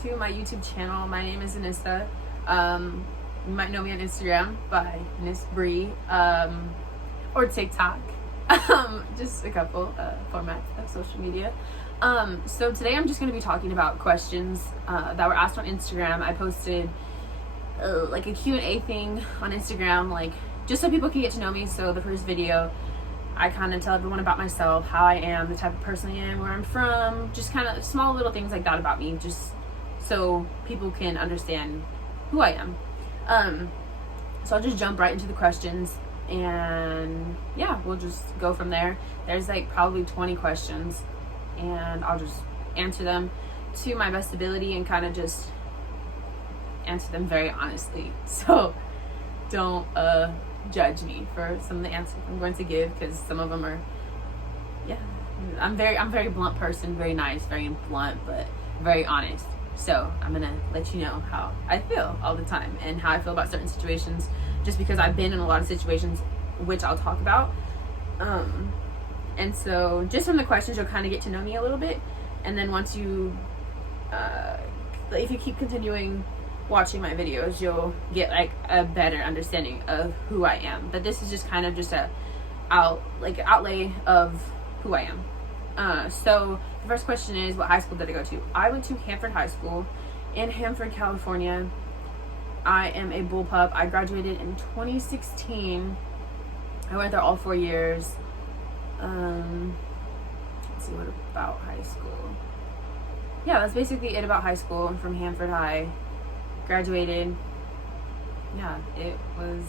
to my YouTube channel. My name is Anissa. You might know me on Instagram by Miss Bree, or TikTok. Just a couple formats of social media. So today I'm just going to be talking about questions that were asked on Instagram. I posted like a Q&A thing on Instagram, like just so people can get to know me. So the first video, I kind of tell everyone about myself, how I am, the type of person I am, where I'm from, just kind of small little things like that about me, just so people can understand who I am. So I'll just jump right into the questions, and yeah, we'll just go from there. There's like probably 20 questions, and I'll just answer them to my best ability and kind of just answer them very honestly. So don't judge me for some of the answers I'm going to give, because some of them are, yeah, I'm very blunt person, very nice, very blunt, but very honest. So I'm gonna let you know how I feel all the time and how I feel about certain situations, just because I've been in a lot of situations, which I'll talk about. And so just from the questions, you'll kind of get to know me a little bit. And then once you, if you keep continuing watching my videos, you'll get like a better understanding of who I am. But this is just kind of just outlay of who I am. So the first question is, what high school did I go to? I went to Hanford High School in Hanford, California. I am a bullpup. I graduated in 2016. I went there all 4 years. Let's see, what about high school? Yeah, that's basically it about high school. I'm from Hanford High. Graduated. Yeah, it was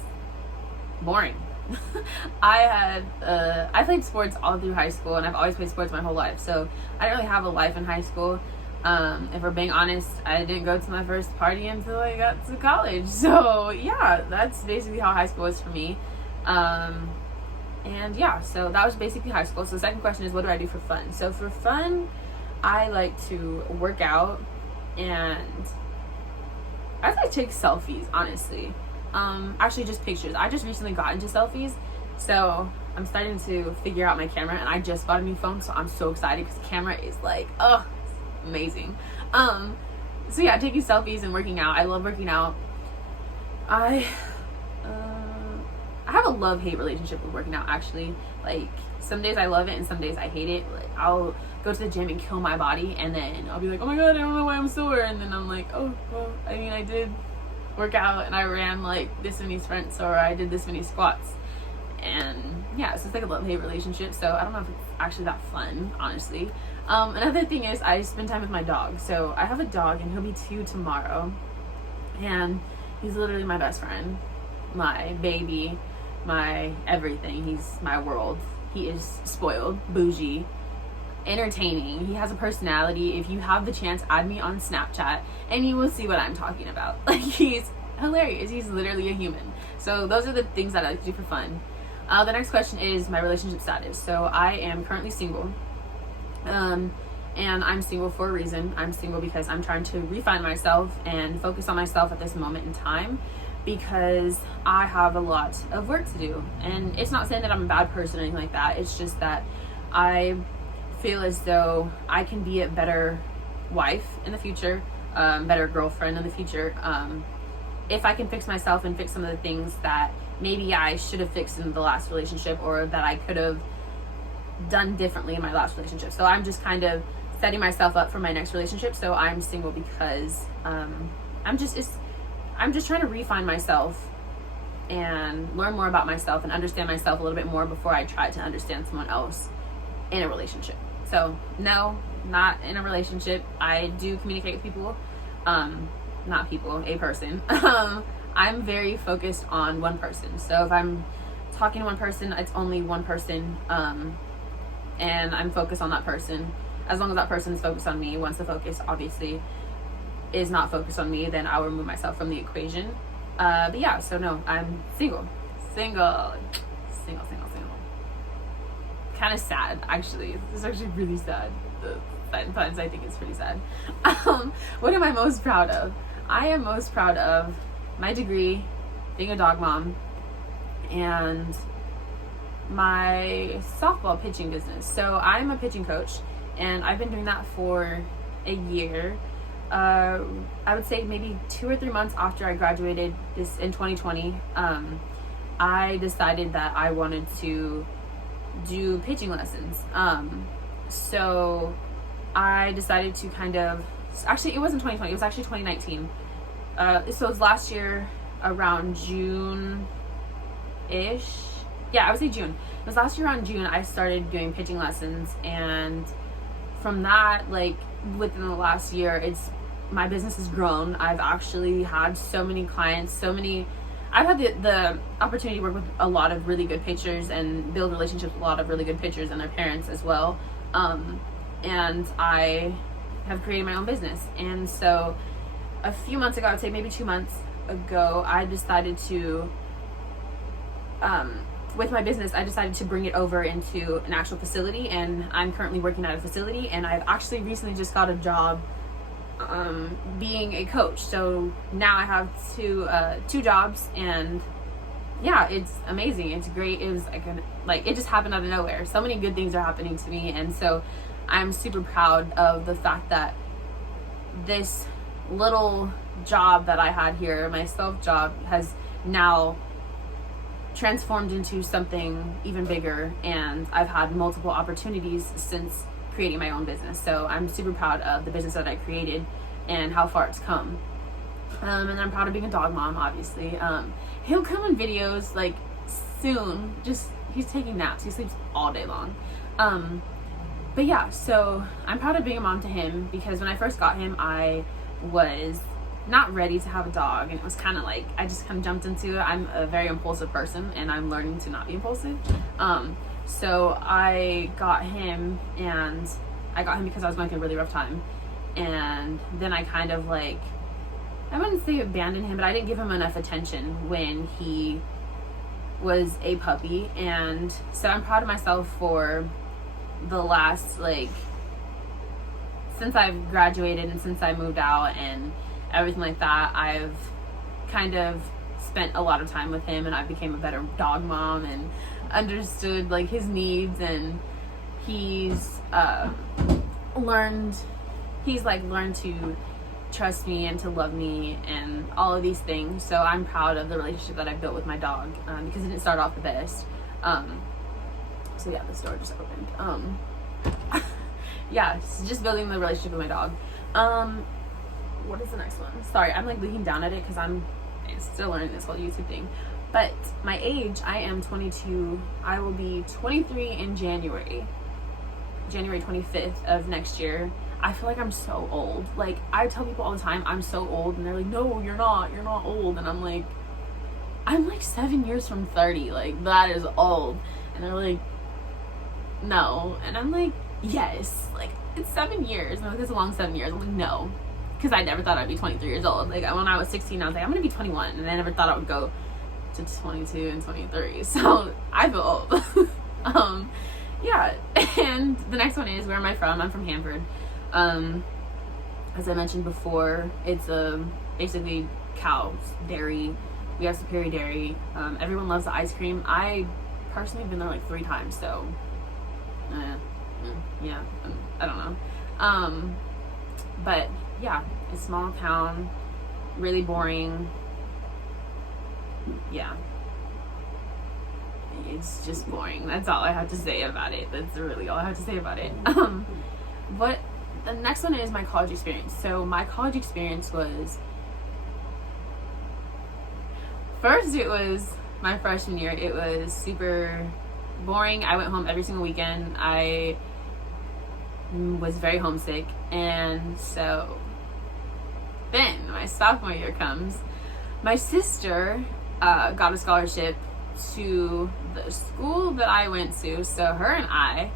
boring. I played sports all through high school, and I've always played sports my whole life, so I didn't really have a life in high school. If we're being honest, I didn't go to my first party until I got to college. So yeah, that's basically how high school was for me. And yeah, so that was basically high school. So the second question is, what do I do for fun? So for fun, I like to work out, and I like to take selfies, honestly. Actually just pictures. I just recently got into selfies, so I'm starting to figure out my camera, and I just bought a new phone, so I'm so excited because the camera is like, it's amazing. So yeah, taking selfies and working out. I love working out. I have a love-hate relationship with working out, actually. Like, some days I love it and some days I hate it. Like, I'll go to the gym and kill my body, and then I'll be like, oh my god, I don't know why I'm sore, and then I'm like, oh well, I mean, I did work out and I ran like this many sprints, or I did this many squats. And yeah, so it's like a love-hate relationship, so I don't know if it's actually that fun, honestly. Another thing is, I spend time with my dog. So I have a dog, and he'll be 2 tomorrow, and he's literally my best friend, my baby, my everything. He's my world. He is spoiled, bougie, entertaining. He has a personality. If you have the chance, add me on Snapchat and you will see what I'm talking about. Like, he's hilarious. He's literally a human. So those are the things that I like to do for fun. The next question is my relationship status. So I am currently single, and I'm single for a reason. I'm single because I'm trying to refine myself and focus on myself at this moment in time, because I have a lot of work to do. And it's not saying that I'm a bad person or anything like that. It's just that I feel as though I can be a better wife in the future, better girlfriend in the future, if I can fix myself and fix some of the things that maybe I should have fixed in the last relationship, or that I could have done differently in my last relationship. So I'm just kind of setting myself up for my next relationship. So I'm single because I'm just trying to refine myself and learn more about myself and understand myself a little bit more before I try to understand someone else in a relationship. So no, not in a relationship. I do communicate with people, not people, a person. I'm very focused on one person. So if I'm talking to one person, it's only one person, and I'm focused on that person. As long as that person is focused on me. Once the focus obviously is not focused on me, then I'll remove myself from the equation. But yeah, so no, I'm single. Kind of sad, actually. It's actually really sad. Sometimes I think it's pretty sad. What am I most proud of? I am most proud of my degree, being a dog mom, and my softball pitching business. So I'm a pitching coach, and I've been doing that for a year. I would say maybe 2 or 3 months after I graduated this in 2020, I decided that I wanted to do pitching lessons. So I decided to actually, it wasn't 2020, it was actually 2019. So it was last year around June-ish. Yeah, I would say June. It was last year around June I started doing pitching lessons, and from that, like, within the last year, my business has grown. I've actually had so many clients, I've had the opportunity to work with a lot of really good pitchers and build relationships with a lot of really good pitchers and their parents as well. And I have created my own business. And so a few months ago, I would say maybe 2 months ago, I decided to, with my business, I decided to bring it over into an actual facility, and I'm currently working at a facility, and I've actually recently just got a job being a coach. So now I have two jobs, and yeah, it's amazing. It's great. It was like it just happened out of nowhere. So many good things are happening to me, and so I'm super proud of the fact that this little job that I had here, my self job, has now transformed into something even bigger, and I've had multiple opportunities since creating my own business. So I'm super proud of the business that I created and how far it's come. And I'm proud of being a dog mom, obviously. He'll come in videos like soon. He's taking naps. He sleeps all day long. But yeah, so I'm proud of being a mom to him, because when I first got him, I was not ready to have a dog, and it was kind of like I just kind of jumped into it. I'm a very impulsive person, and I'm learning to not be impulsive. So I got him, and I got him because I was going through a really rough time, and then I kind of like, I wouldn't say abandoned him, but I didn't give him enough attention when he was a puppy. And so I'm proud of myself for the last, like, since I've graduated and since I moved out and everything like that, I've kind of spent a lot of time with him, and I became a better dog mom and understood like his needs, and he's learned to trust me and to love me and all of these things. So I'm proud of the relationship that I built with my dog, because it didn't start off the best. So yeah, this door just opened. Yeah, just building the relationship with my dog. What is the next one? Sorry, I'm like looking down at it because I'm still learning this whole YouTube thing. But my age, I am 22. I will be 23 in January 25th of next year. I feel like I'm so old. Like, I tell people all the time I'm so old, and they're like, no, you're not old. And I'm like 7 years from 30. Like, that is old. And they're like, no. And I'm like, yes. Like, it's 7 years. And I'm like, it's a long 7 years. I'm like, no. Because I never thought I'd be 23 years old. Like, when I was 16, I was like, I'm going to be 21. And I never thought I would go to 22 and 23. So, I feel old. Yeah. And the next one is, where am I from? I'm from Hanford. As I mentioned before, it's basically cows, dairy. We have Superior Dairy. Everyone loves the ice cream. I personally have been there like 3 times, so yeah, I don't know. But yeah, it's a small town, really boring. Yeah, it's just boring. That's all I have to say about it. That's really all I have to say about it. But the next one is my college experience. So my college experience was, first, it was my freshman year. It was super boring. I went home every single weekend. I was very homesick. And so then my sophomore year comes. My sister got a scholarship to the school that I went to. So her and I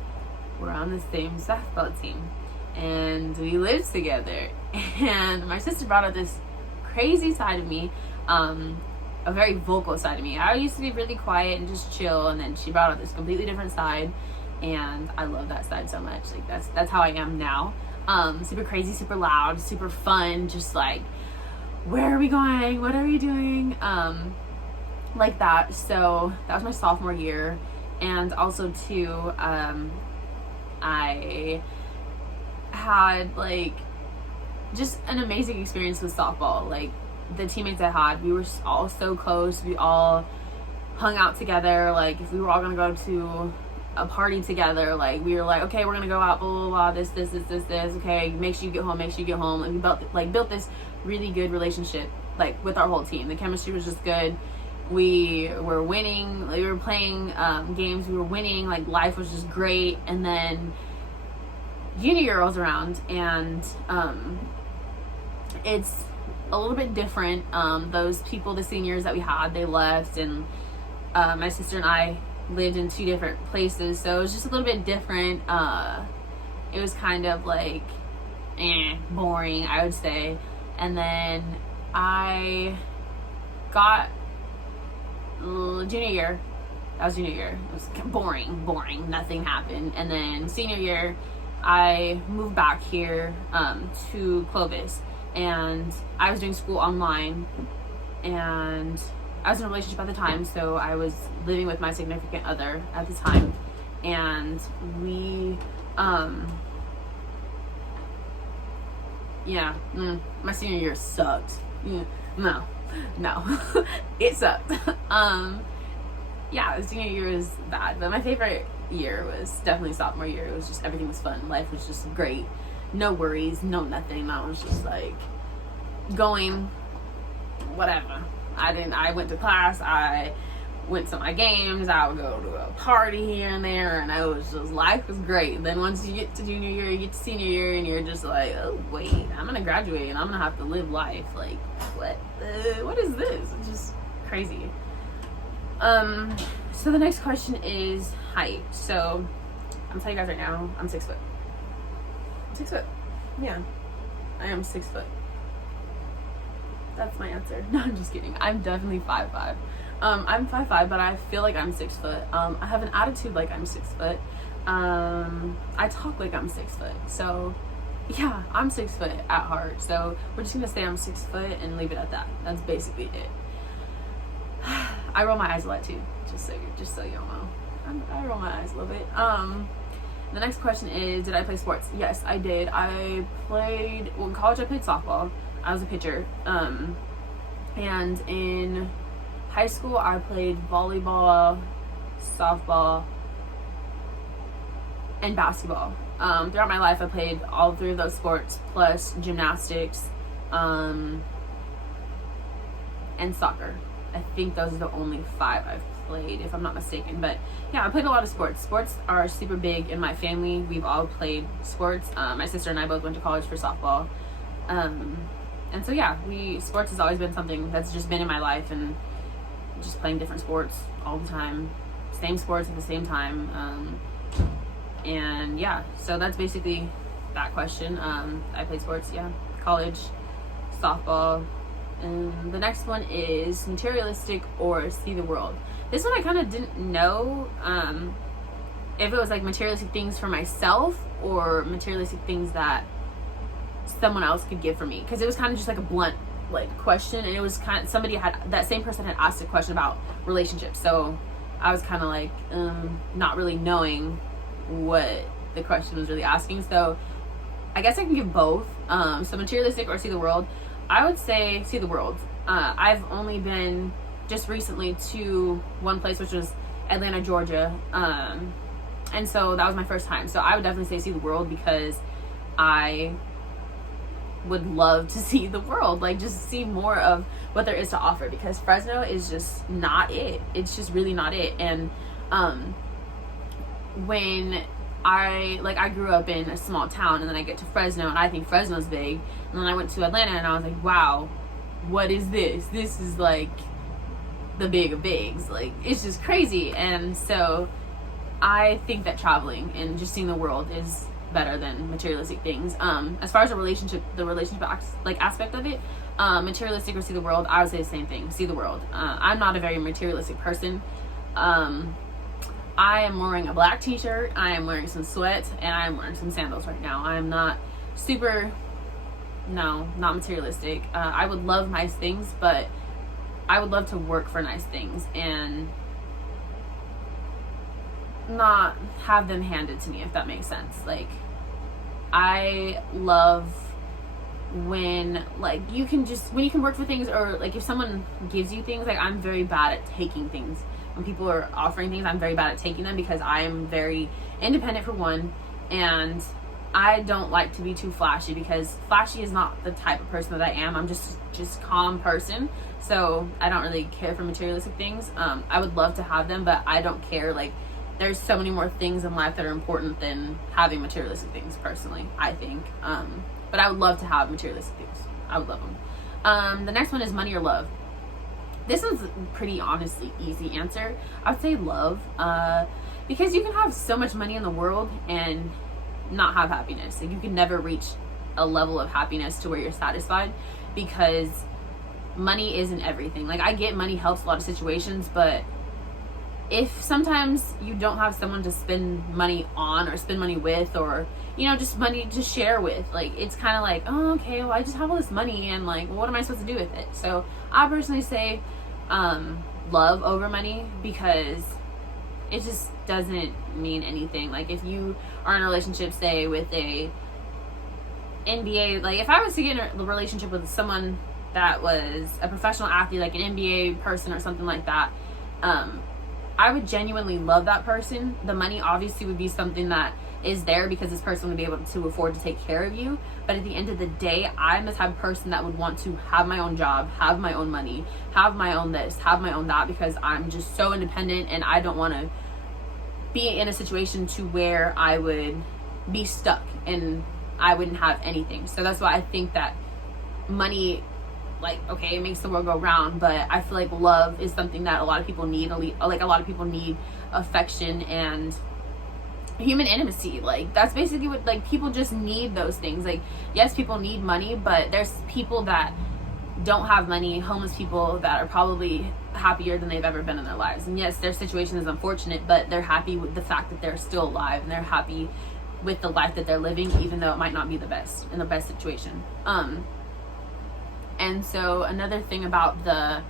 were on the same softball team, and we lived together. And my sister brought out this crazy side of me, a very vocal side of me. I used to be really quiet and just chill, and then she brought out this completely different side, and I love that side so much. Like, that's how I am now. Super crazy, super loud, super fun, just like, where are we going? What are we doing? Like that. So that was my sophomore year. And also too, I had like just an amazing experience with softball. Like, the teammates I had, we were all so close. We all hung out together. Like, if we were all gonna go to a party together, like, we were like, okay, we're gonna go out, blah blah blah, this, okay, make sure you get home. Like, we built this really good relationship, like, with our whole team. The chemistry was just good. We were winning, like, we were playing games, we were winning, like, life was just great. And then junior year rolls around, and it's a little bit different. Those people, the seniors that we had, they left, and my sister and I lived in 2 different places, so it was just a little bit different. It was kind of like boring, I would say. And then I got junior year, that was junior year, it was boring, nothing happened. And then senior year, I moved back here to Clovis, and I was doing school online, and I was in a relationship at the time, so I was living with my significant other at the time, and we, my senior year sucked. No, it sucked. The senior year was bad, but my favorite year was definitely sophomore year. It was just, everything was fun. Life was just great. No worries, no nothing. I was just like going, whatever. I went to class, I went to my games, I would go to a party here and there, and life was great. Then once you get to junior year, you get to senior year, and you're just like, oh wait, I'm gonna graduate and I'm gonna have to live life. Like, what is this? It's just crazy. So the next question is height. So I'm telling you guys right now, I'm 6 foot. Yeah, I am 6 foot. That's my answer. No, I'm just kidding. I'm definitely 5'5". I'm 5'5", but I feel like I'm 6 foot. I have an attitude like I'm 6 foot. I talk like I'm 6 foot. So yeah, I'm 6 foot at heart. So we're just gonna say I'm 6 foot and leave it at that. That's basically it. I roll my eyes a lot too, just so you know. I roll my eyes a little bit. The next question is, did I play sports? Yes, I did. In college I played softball. I was a pitcher. And in high school I played volleyball, softball, and basketball. Throughout my life I played all 3 of those sports, plus gymnastics, and soccer. I think those are the only 5 I've played, if I'm not mistaken. But yeah, I played a lot of sports. Sports are super big in my family. We've all played sports. My sister and I both went to college for softball. And so yeah, sports has always been something that's just been in my life, and just playing different sports all the time, same sports at the same time. And yeah, so that's basically that question. I played sports, yeah, college, softball. And the next one is materialistic or see the world. This one I kind of didn't know if it was like materialistic things for myself or materialistic things that someone else could give for me, because it was kind of just like a blunt like question, and it was kind of, that same person had asked a question about relationships, so I was kind of like not really knowing what the question was really asking. So I guess I can give both. So materialistic or see the world, I would say see the world. I've only been just recently to one place, which was Atlanta, Georgia, and so that was my first time. So I would definitely say see the world, because I would love to see the world, like just see more of what there is to offer, because Fresno is just not it. It's just really not it. And when I grew up in a small town, and then I get to Fresno and I think Fresno's big, and then I went to Atlanta and I was like, wow, what is this? This is like the big of bigs. Like, it's just crazy. And so I think that traveling and just seeing the world is better than materialistic things. As far as the relationship aspect of it, materialistic or see the world, I would say the same thing, see the world. I'm not a very materialistic person. I am wearing a black t-shirt, I am wearing some sweats, and I am wearing some sandals right now. I am not not materialistic. I would love nice things, but I would love to work for nice things and not have them handed to me, if that makes sense. Like, I love when like when you can work for things, or like if someone gives you things, like I'm very bad at taking things. When people are offering things, I'm very bad at taking them because I am very independent for one, and I don't like to be too flashy because flashy is not the type of person that I am. I'm just calm person, so I don't really care for materialistic things. I would love to have them, but I don't care. Like, there's so many more things in life that are important than having materialistic things, personally, I think. But I would love to have materialistic things. I would love them. The next one is money or love. This one's a pretty honestly easy answer. I would say love, because you can have so much money in the world and not have happiness. Like, you can never reach a level of happiness to where you're satisfied, because money isn't everything. Like, I get money helps a lot of situations, but if sometimes you don't have someone to spend money on or spend money with, or just money to share with, like, it's kind of like, oh, okay, well, I just have all this money and like, what am I supposed to do with it? So I personally say love over money, because it just doesn't mean anything. Like, if you are in a relationship, say with a NBA, like if I was to get in a relationship with someone that was a professional athlete, like an NBA person or something like that, I would genuinely love that person. The money obviously would be something that is there because this person would be able to afford to take care of you. But at the end of the day, I'm the type of person that would want to have my own job, have my own money, have my own this, have my own that, because I'm just so independent, and I don't want to be in a situation to where I would be stuck and I wouldn't have anything. So that's why I think that money, like, okay, it makes the world go round, but I feel like love is something that a lot of people need. Like, a lot of people need affection and human intimacy. Like, that's basically what, like, people just need those things. Like, yes, people need money, but there's people that don't have money, homeless people that are probably happier than they've ever been in their lives. And yes, their situation is unfortunate, but they're happy with the fact that they're still alive, and they're happy with the life that they're living, even though it might not be the best situation. And so another thing about the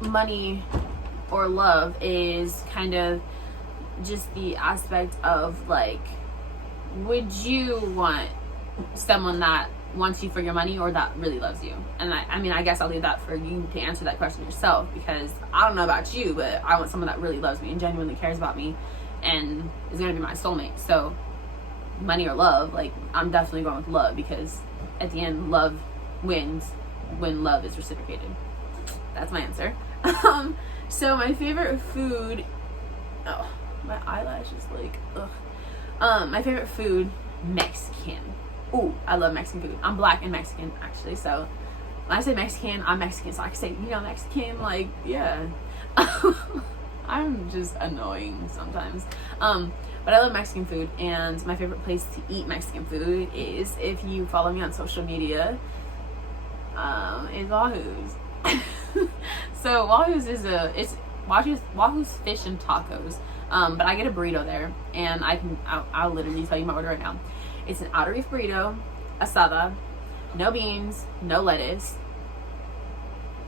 money or love is kind of just the aspect of, like, would you want someone that wants you for your money or that really loves you? And I guess I'll leave that for you to answer that question yourself, because I don't know about you, but I want someone that really loves me and genuinely cares about me and is going to be my soulmate. So money or love, like, I'm definitely going with love, because at the end, love wins when love is reciprocated. That's my answer. So my favorite food, my eyelash is like, my favorite food, Mexican. Ooh, I love Mexican food. I'm black and Mexican, actually, so when I say Mexican, I'm Mexican, so I can say, Mexican, like, yeah. I'm just annoying sometimes. But I love Mexican food, and my favorite place to eat Mexican food is, if you follow me on social media, is Wahoo's. So Wahoo's it's Wahoo's Fish and Tacos. But I get a burrito there, and I'll literally tell you my order right now. It's an outer reef burrito, asada, no beans, no lettuce.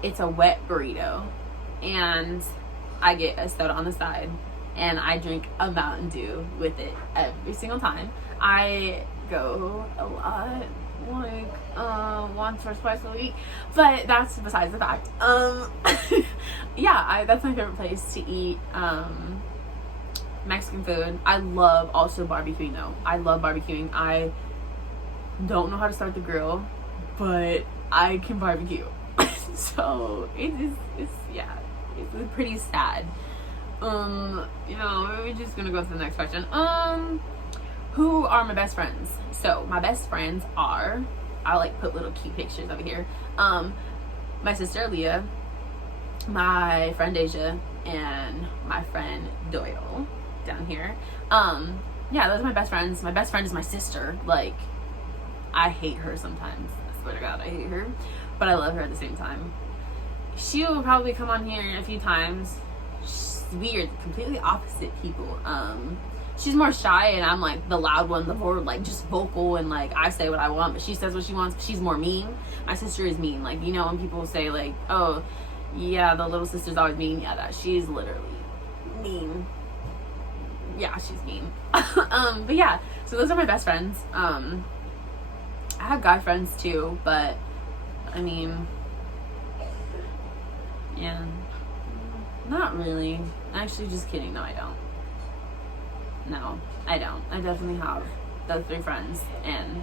It's a wet burrito, and I get a soda on the side, and I drink a Mountain Dew with it every single time. I go a lot, like once or twice a week, but that's besides the fact. Yeah, that's my favorite place to eat Mexican food. I love also barbecuing though. I love barbecuing. I don't know how to start the grill, but I can barbecue. So it's pretty sad. We're just gonna go to the next question. Who are my best friends? So my best friends are, I like put little cute pictures over here. My sister Leah, my friend Asia, and my friend Doyle down here. Yeah, those are my best friends. My best friend is my sister. Like, I hate her sometimes. I swear to God, I hate her, but I love her at the same time. She will probably come on here a few times. She's weird, completely opposite people. She's more shy, and I'm like the loud one, the more like just vocal, and like I say what I want, but she says what she wants. She's more mean. My sister is mean. Like, when people say like, oh yeah, the little sister's always mean, yeah, that she's literally mean. Yeah, she's mean. But yeah, so those are my best friends. I have guy friends too, but I mean, yeah, not really. Actually, just kidding. No, I don't. No, I don't. I definitely have those 3 friends, and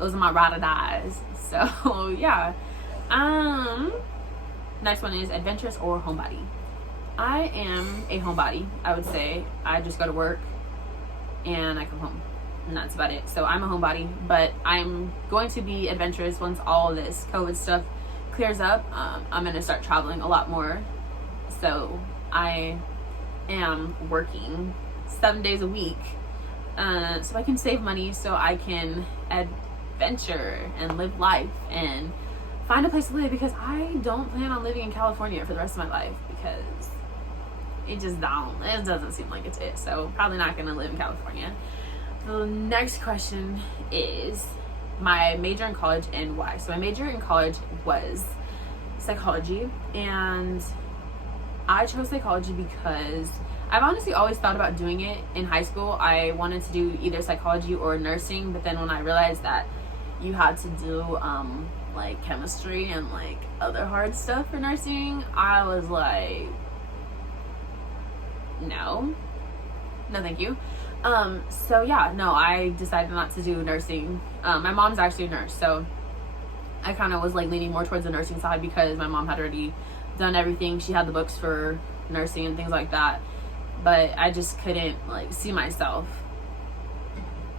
those are my ride or dies. So yeah. Next one is adventurous or homebody. I am a homebody. I would say I just go to work and I come home, and that's about it. So I'm a homebody, but I'm going to be adventurous once all this COVID stuff clears up. I'm going to start traveling a lot more. So I am working 7 days a week, so I can save money, so I can adventure and live life and find a place to live, because I don't plan on living in California for the rest of my life, because it doesn't seem like it's it. So probably not going to live in California. The next question is my major in college and why. So my major in college was psychology, and I chose psychology because I've honestly always thought about doing it in high school. I wanted to do either psychology or nursing, but then when I realized that you had to do like chemistry and like other hard stuff for nursing, I was like, no thank you. So yeah, no, I decided not to do nursing. My mom's actually a nurse, so I kind of was like leaning more towards the nursing side because my mom had already done everything. She had the books for nursing and things like that, but I just couldn't like see myself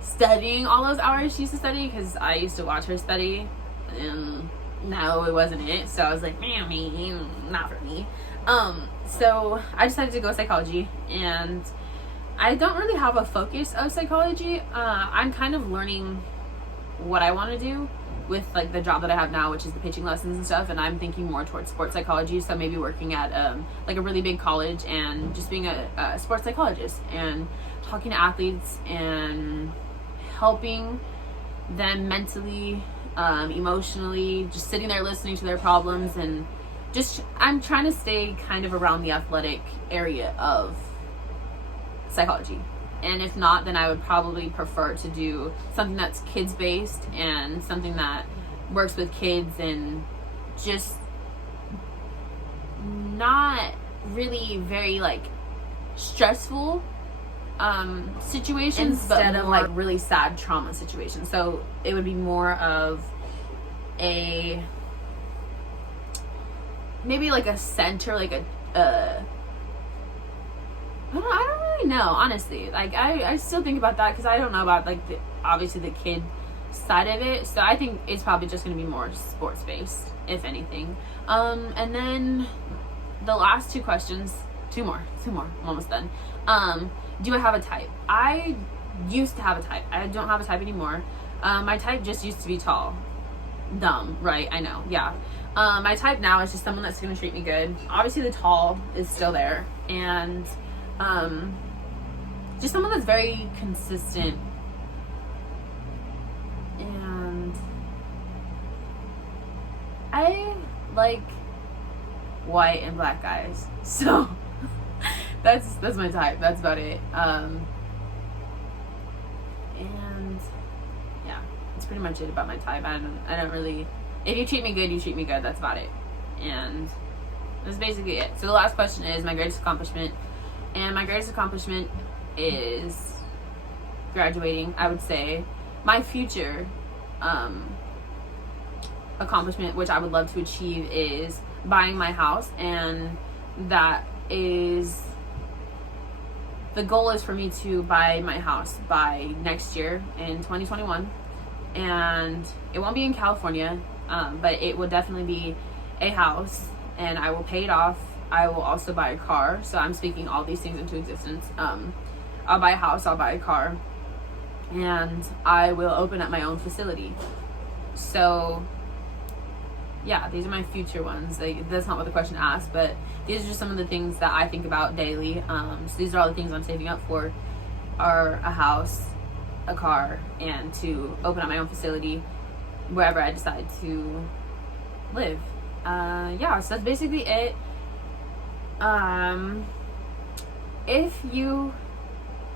studying all those hours she used to study, because I used to watch her study, and no, it wasn't it. So I was like, man, not for me. So I decided to go psychology, and I don't really have a focus of psychology. I'm kind of learning what I want to do with like the job that I have now, which is the pitching lessons and stuff, and I'm thinking more towards sports psychology. So maybe working at like a really big college and just being a sports psychologist and talking to athletes and helping them mentally, emotionally, just sitting there listening to their problems, and just I'm trying to stay kind of around the athletic area of psychology. And if not, then I would probably prefer to do something that's kids based and something that works with kids and just not really very like stressful situations, instead of like really sad trauma situations. So it would be more of a maybe like a center, like a I don't really know, honestly. Like I still think about that, because I don't know about like obviously the kid side of it. So I think it's probably just going to be more sports based, if anything. And then the last 2 questions, two more. I'm almost done. Do I have a type? I used to have a type. I don't have a type anymore. My type just used to be tall. Dumb, right? I know. Yeah. My type now is just someone that's going to treat me good. Obviously the tall is still there, and just someone that's very consistent, and I like white and black guys, so that's my type. That's about it. And yeah, that's pretty much it about my type. I don't really, if you treat me good, you treat me good. That's about it. And that's basically it. So the last question is my greatest accomplishment. And my greatest accomplishment is graduating, I would say. My future accomplishment, which I would love to achieve, is buying my house. And that is, the goal is for me to buy my house by next year in 2021. And it won't be in California, but it will definitely be a house, and I will pay it off. I will also buy a car. So I'm speaking all these things into existence. I'll buy a house, I'll buy a car, and I will open up my own facility. So yeah, these are my future ones. Like, that's not what the question asked, but these are just some of the things that I think about daily. So these are all the things I'm saving up for, are a house, a car, and to open up my own facility wherever I decide to live. Yeah, so that's basically it. If you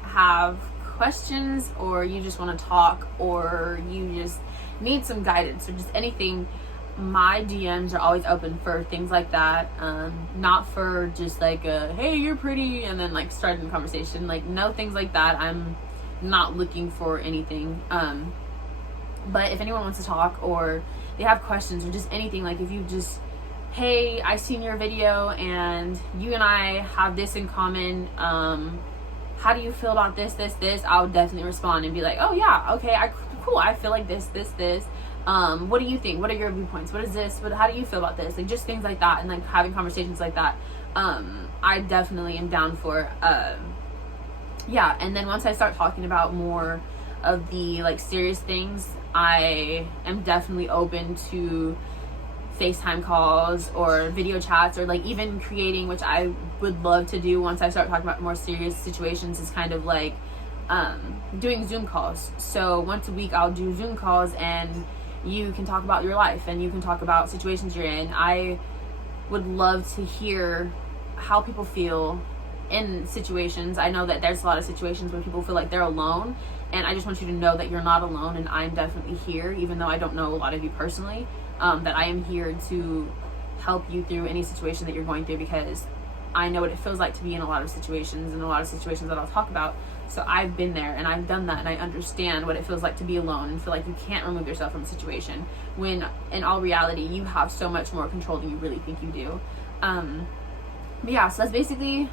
have questions, or you just want to talk, or you just need some guidance or just anything, my DMs are always open for things like that. Not for just like a, hey, you're pretty, and then like starting a conversation. Like, no things like that. I'm not looking for anything. But if anyone wants to talk, or they have questions, or just anything, like if you just, hey, I seen your video and you and I have this in common, how do you feel about this, I would definitely respond and be like, oh yeah, okay, cool, I feel like this. What do you think? What are your viewpoints? What is this? How do you feel about this? Like, just things like that, and like having conversations like that. I definitely am down for. Yeah, and then once I start talking about more of the like serious things, I am definitely open to FaceTime calls or video chats, or like even creating, which I would love to do once I start talking about more serious situations, is kind of like doing Zoom calls. So once a week I'll do Zoom calls, and you can talk about your life and you can talk about situations you're in. I would love to hear how people feel in situations. I know that there's a lot of situations where people feel like they're alone, and I just want you to know that you're not alone, and I'm definitely here, even though I don't know a lot of you personally, that I am here to help you through any situation that you're going through, because I know what it feels like to be in a lot of situations, and a lot of situations that I'll talk about. So I've been there and I've done that, and I understand what it feels like to be alone and feel like you can't remove yourself from a situation, when in all reality you have so much more control than you really think you do. But yeah, so that's basically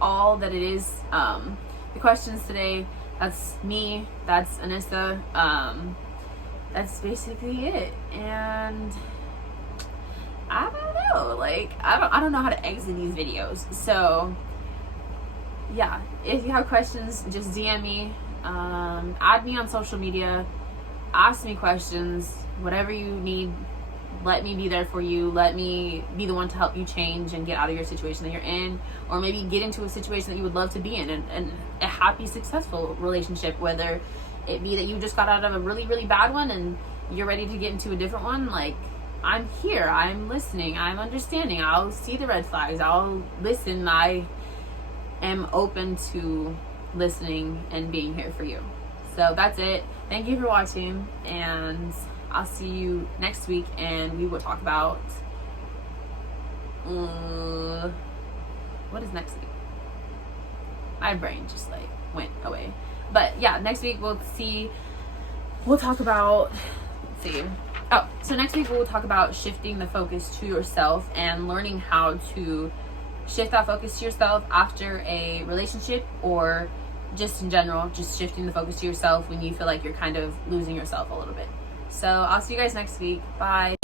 all that it is. The questions today, that's me, that's Anissa, that's basically it. And I don't know, like I don't know how to exit these videos. So yeah, if you have questions, just DM me, add me on social media, ask me questions, whatever you need. Let me be there for you. Let me be the one to help you change and get out of your situation that you're in, or maybe get into a situation that you would love to be in, and a happy, successful relationship, whether it be that you just got out of a really, really bad one and you're ready to get into a different one. Like, I'm here, I'm listening, I'm understanding, I'll see the red flags, I'll listen. I am open to listening and being here for you. So that's it. Thank you for watching, and I'll see you next week, and we will talk about what is next week? My brain just like went away. But yeah, next week we'll talk about, let's see. Oh, so next week we'll talk about shifting the focus to yourself and learning how to shift that focus to yourself after a relationship, or just in general, just shifting the focus to yourself when you feel like you're kind of losing yourself a little bit. So I'll see you guys next week. Bye.